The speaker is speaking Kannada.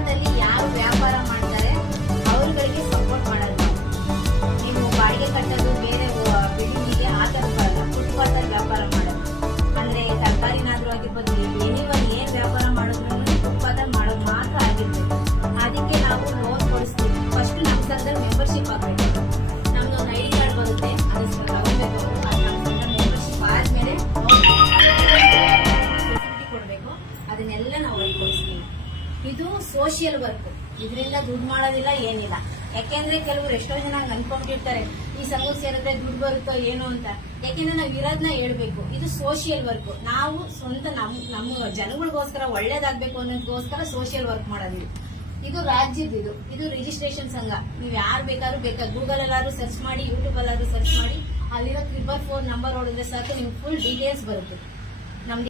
ಫುಟ್ಪಾತ್ ಅಲ್ಲಿ ಯಾರು ವ್ಯಾಪಾರ ಮಾಡ್ತಾರೆ ಅವ್ರಗಳಿಗೆ ಸಪೋರ್ಟ್ ಮಾಡೋದು. ನೀವು ಬಾಡಿಗೆ ಕಟ್ಟೋದು ಬೇರೆ ಬಿಲ್ಡಿಂಗಿಗೆ ಆ ತರ ಬರಲ್ಲ. ಫುಟ್ಪಾತ್ ಅಲ್ಲಿ ವ್ಯಾಪಾರ ಮಾಡೋದು ಅಂದ್ರೆ ತರಕಾರಿನಾದ್ರೂ ಆಗಿರ್ಬೋದು, ಎನಿವನ್ ಏನ್ ವ್ಯಾಪಾರ ಮಾಡಿದ್ರು ಫುಟ್ಪಾತ್ ಅಲ್ಲಿ ಮಾಡೋದು ಮಾತ್ರ ಆಗಿರ್ಬೇಕು. ಅದಕ್ಕೆ ನಾವು ಲೋನ್ ಕೊಡಿಸ್ತೀವಿ. ಫಸ್ಟ್ ನಮ್ಮ ಸಂಘದಲ್ಲಿ ಮೆಂಬರ್ಶಿಪ್ ಆಗ್ಬೇಕು. ನಮ್ದು ಒಂದು ಐಡಿ ಕಾರ್ಡ್ ಬರುತ್ತೆ, ಅದು ತಗೋಬೇಕು. ಅದು ನಮ್ಮ ಸಂಘ ಮೆಂಬರ್ಶಿಪ್ ಆದ್ಮೇಲೆ ಫೆಸಿಲಿಟಿ ಕೊಡ್ಬೇಕು. ಅದನ್ನೆಲ್ಲ ನಾವು ಕೊಡಿಸ್ತೀವಿ. ಇದು ಸೋಷಿಯಲ್ ವರ್ಕ್. ಇದರಿಂದ ದುಡ್ಡು ಮಾಡೋದಿಲ್ಲ, ಏನಿಲ್ಲ. ಯಾಕೆಂದ್ರೆ ಕೆಲವರು ಎಷ್ಟೋ ಜನ ಅನ್ಕೊಂಡಿರ್ತಾರೆ ಈ ಸಂಘ ಸೇರಿದ್ರೆ ದುಡ್ಡು ಬರುತ್ತೋ ಏನೋ ಅಂತ. ಯಾಕೆಂದ್ರೆ ನಾವು ಇರೋದನ್ನ ಹೇಳ್ಬೇಕು. ಇದು ಸೋಷಿಯಲ್ ವರ್ಕ್. ನಾವು ಸ್ವಂತ ನಮ್ಮ ಜನಗಳಿಗೋಸ್ಕರ ಒಳ್ಳೇದಾಗ್ಬೇಕು ಅನ್ನೋದಕ್ಕೋಸ್ಕರ ಸೋಷಿಯಲ್ ವರ್ಕ್ ಮಾಡೋದು. ಇದು ರಾಜ್ಯದ ಇದು ರಿಜಿಸ್ಟ್ರೇಷನ್ ಸಂಘ. ನೀವು ಯಾರು ಬೇಕಾದ್ರೂ ಗೂಗಲ್ ಎಲ್ಲಾದ್ರೂ ಸರ್ಚ್ ಮಾಡಿ, ಯೂಟ್ಯೂಬ್ ಎಲ್ಲಾದ್ರೂ ಸರ್ಚ್ ಮಾಡಿ, ಅಲ್ಲಿರೋ 444 ನಂಬರ್ ಹೊಡೆದ್ರೆ ಸಾಕು ನಿಮ್ಗೆ ಫುಲ್ ಡೀಟೇಲ್ಸ್ ಬರುತ್ತೆ. ನಮ್ದು